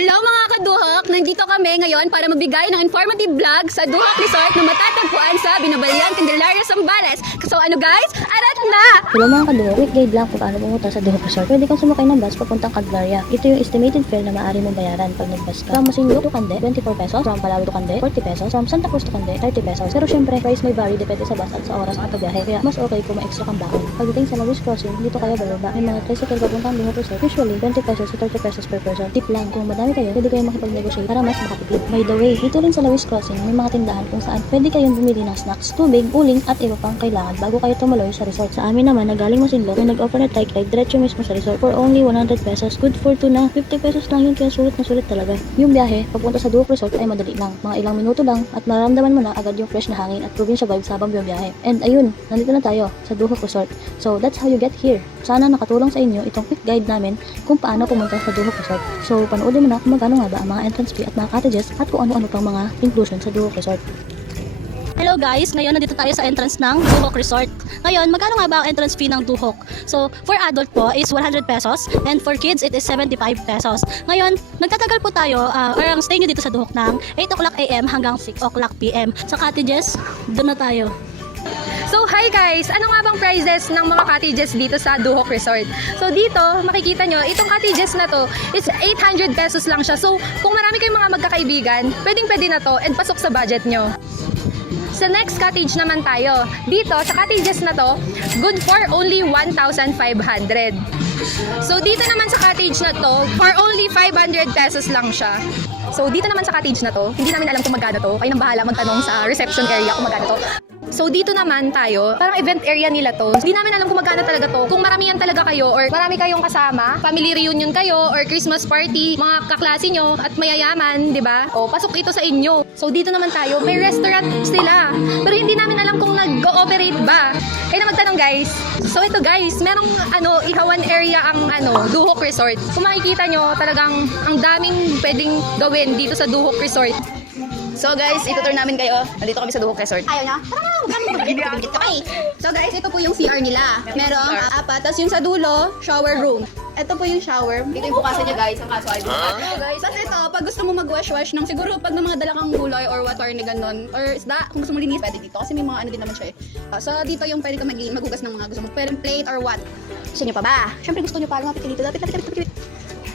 Hello mga kaduhok! Nandito kami ngayon para magbigay ng informative vlog sa Duhok Resort na matatagpuan sa Binabalyan, Candelaria, Zambales. So ano guys? Arat na! Hello mga kaduhok, quick guide lang kung paano pumunta sa Duhok Resort. Pwede kang sumakay ng bus papuntang Candelaria. Ito yung estimated fare na maaari mong bayaran pag nag-bus ka. From Masinloc to Cande, 24 pesos. From Palawan to Cande, 40 pesos. From Santa Cruz to Cande, 30 pesos. Pero syempre, price may vary depende sa bus at sa oras ng pagbiyahe. Kaya mas okay kung ma-extra kang bakon. Pagdating sa Lewis Crossing, dito kayo bababa. May mga tricycle papuntang Duhok Resort. Usually, 20 pesos to 30 pesos per person. Tip lang, kung madami kayo, pwede kayo makipag-negotiate para mas makatipid. By the way, dito rin sa Lewis Crossing, may mga tindahan kung saan pwede kayong bumili ng snacks, tubig, uling at iba pang kailangan bago kayo tumuloy sa resort. Sa amin naman, na galing Masinloc, may nag-offer na bike ride diretso mismo sa resort for only 100 pesos. Good for 2 na. 50 pesos lang yun, kaya sulit na sulit talaga. Yung biyahe, papunta sa Duhok Resort ay madali lang. Mga ilang minuto lang at maramdaman mo na agad yung fresh na hangin at probinsya vibes habang biyahe. And ayun, nandito na tayo sa Duhok Resort. So that's how you get here. Sana nakatulong sa inyo itong quick guide namin kung paano pumunta sa Duhok Resort. So panoodin mo na kung magkano nga ba ang mga entrance fee at mga cottages at kung ano-ano pang mga inclusion sa Duhok Resort. Hello guys, ngayon nandito tayo sa entrance ng Duhok Resort. Ngayon, magkano nga ba ang entrance fee ng Duhok? So, for adult po is 100 pesos and for kids it is 75 pesos. Ngayon, nagtatagal po tayo or ang stay nyo dito sa Duhok ng 8 o'clock AM hanggang 6 o'clock PM. Sa cottages, doon na tayo. So hi guys! Ano nga bang prices ng mga cottages dito sa Duhok Resort? So dito, makikita nyo, itong cottages na to is 800 pesos lang siya. So kung marami kayong mga magkakaibigan, pwedeng-pwede na to and pasok sa budget nyo. Sa next cottage naman tayo. Dito, sa cottages na to, good for only 1,500. So dito naman sa cottage na to, for only 500 pesos lang siya. So dito naman sa cottage na to, hindi namin alam kung magkano to. Kayo nang bahala magtanong sa reception area kung magkano to. So dito naman tayo, parang event area nila to. Hindi namin alam kung magkano talaga to. Kung maramihan talaga kayo or marami kayong kasama, family reunion kayo or Christmas party, mga kaklase nyo at mayayaman, di ba? O pasok ito sa inyo. So dito naman tayo, may restaurant sila. Pero hindi namin alam kung nag-ooperate ba. Kaya na magtanong guys. So ito guys, merong ihawan area ang Duhok Resort. Kung makikita nyo, talagang ang daming pwedeng gawin dito sa Duhok Resort. So guys, itutur namin kayo. Nandito kami sa Duhok Resort. Ayaw na? So guys, ito po yung CR nila. Merong apat. Tapos yung sa dulo, shower room. Ito po yung shower. Dito yung bukasan nyo guys, ang kaso ay Guys, tapos ito, pag gusto mo mag-wash-wash ng siguro pag may mga dala kang gulay or water ni ganon, or isda, kung gusto mo linis, pwede dito. Kasi may mga din naman siya eh. So dito yung pwede ka maghugas ng mga gusto mo. Pwede plate or what. Gusto nyo pa ba? Siyempre gusto nyo pa. Lapit ka dito. Lapit.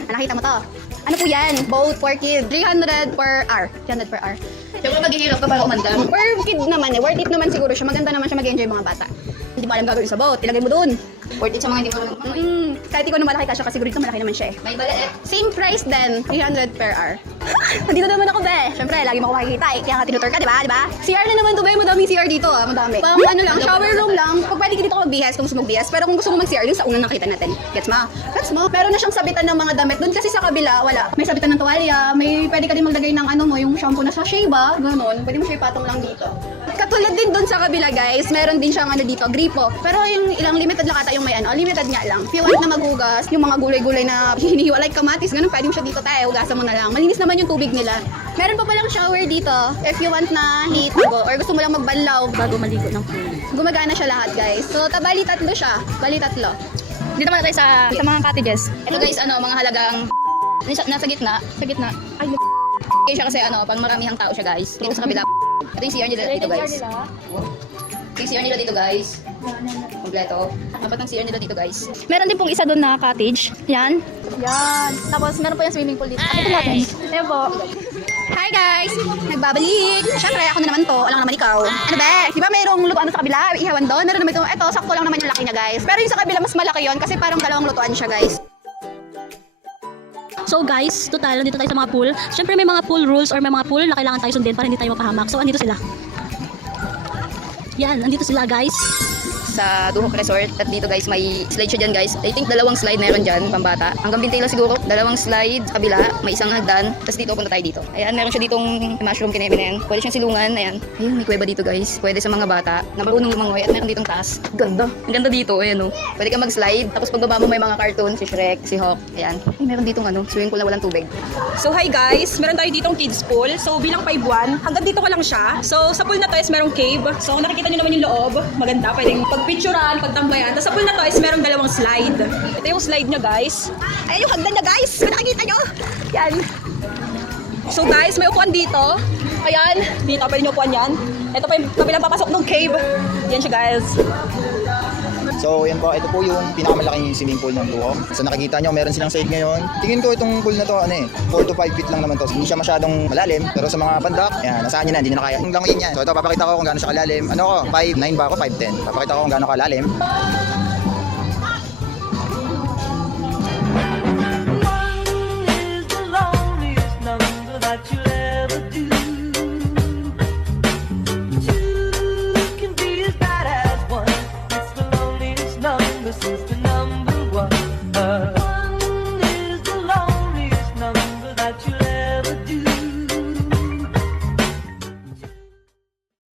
Nakita mo to. Ano po yan? Boat for kids. 300 per hour. 300 per hour. siyempre maghihirap ka para umandam. Per kid naman eh. Worth it naman siguro siya. Maganda naman siya mag-enjoy mga bata. Hindi mo alam gagawin sa boat. Ilagay mo doon. Worth it sa mga hindi mo alam. Kahit ikaw na malaki ka siya kasi siguro dito malaki naman siya eh. May bala eh. Same price din, 300 per hour. Nandito naman ako, be. Siyempre, lagi mo ako makikita eh. Kaya nga tinutur ka, di ba? CR na naman to, be. Madaming CR dito, ah. Madami. Pang ano lang, shower room lang. Pag pwede ka dito magbihas kung gusto magbihas. Pero kung gusto mo mag-CR, dun sa unang nakita natin. Gets mo? Gets mo? Meron na siyang sabitan ng mga damit. Doon kasi sa kabila, wala. May sabitan ng tuwalya. May pwede ka din maglagay ng yung shampoo na sachet ba? Ganon. Pwede mo siya ipatong lang dito. Katulad din doon sa kabila, guys. Meron din siyang dito, gripo. Pero yung ilang limited lang ata yung may limited nga lang. If you want na maghugas, yung mga gulay-gulay na hinihiwa like kamatis, ganun, pwede mo siya dito tayo. Hugasan mo na lang. Malinis naman yung tubig nila. Meron pa palang shower dito. If you want na heat or gusto mo lang magbanlaw Bago maligo ng pool. gumagana siya lahat, guys. So, bali tatlo siya. Bali tatlo. Dito naman tayo sa mga cottages. Ito guys, mga halagang nasa gitna. Sa gitna. Ay, kaya siya kasi pang maramihang tao siya guys. Dito sa kabila. Ito yung CR nila dito guys. Ito yung CR nila dito guys. Kompleto. Apat ang CR nila dito guys. Meron din pong isa doon na cottage. Yan. Yan. Tapos, meron pa yung swimming pool dito. Ito natin. Ayan po. Hi guys! Nagbabalik! Siyempre, ako na naman to. Alam naman ikaw. Ano ba? Di ba mayroong lutuan sa kabila? Ihawan doon. Meron naman ito. Ito, sakto lang naman yung laki niya guys. Pero yung sa kabila, mas malaki yon kasi parang dalawang lutuan siya guys. So guys, total, nandito tayo sa mga pool. Siyempre may mga pool rules or may mga pool na kailangan tayo sundin para hindi tayo mapahamak. So andito sila. Yan, andito sila guys. Sa Duhok Resort. At dito guys, may slide siya dyan guys. I think dalawang slide meron dyan, pambata. Hanggang bintay lang siguro. Dalawang slide sa kabila, may isang hagdan. Tapos dito, punta tayo dito. Ayan, meron siya ditong mushroom kineme na yan. Pwede siyang silungan, ayan. Ayun, may kuweba dito guys. Pwede sa mga bata. Napunong lumangoy at meron ditong taas. Ganda. Ang ganda dito, ayan o. Pwede ka mag-slide. Tapos pagbaba mo may mga cartoon, si Shrek, si Hawk. Ayan. Ay, meron ditong swimming pool na walang tubig. So hi guys, meron tayo ditong kids pool. So bilang 5'1", hanggang dito ko lang siya. So sa pool na to is merong cave. So nakikita nyo naman yung loob. Maganda, pwedeng pag pagpicturan, pagtambayan. Tapos sa pool na to is merong dalawang slide. Ito yung slide niya, guys. Ayan yung hagdan niya, guys. Kung nakikita nyo. Yan. So guys, may upuan dito. Ayan, dito pwede nyo upuan yan. Ito pa yung kabilang papasok ng cave. Yan siya, guys. So yan po, ito po yung pinakamalaking swimming pool ng Duhok. So nakikita nyo, meron silang side ngayon. Tingin ko itong pool na to, 4 to 5 feet lang naman to. Hindi siya masyadong malalim, pero sa mga bandak, yan, nasaan nyo na, hindi nyo na kaya. Yung langoyin yan. So ito, papakita ko kung gaano siya kalalim. Ano ko, 5'9" ba ako, 5'10". Papakita ko kung gaano kalalim.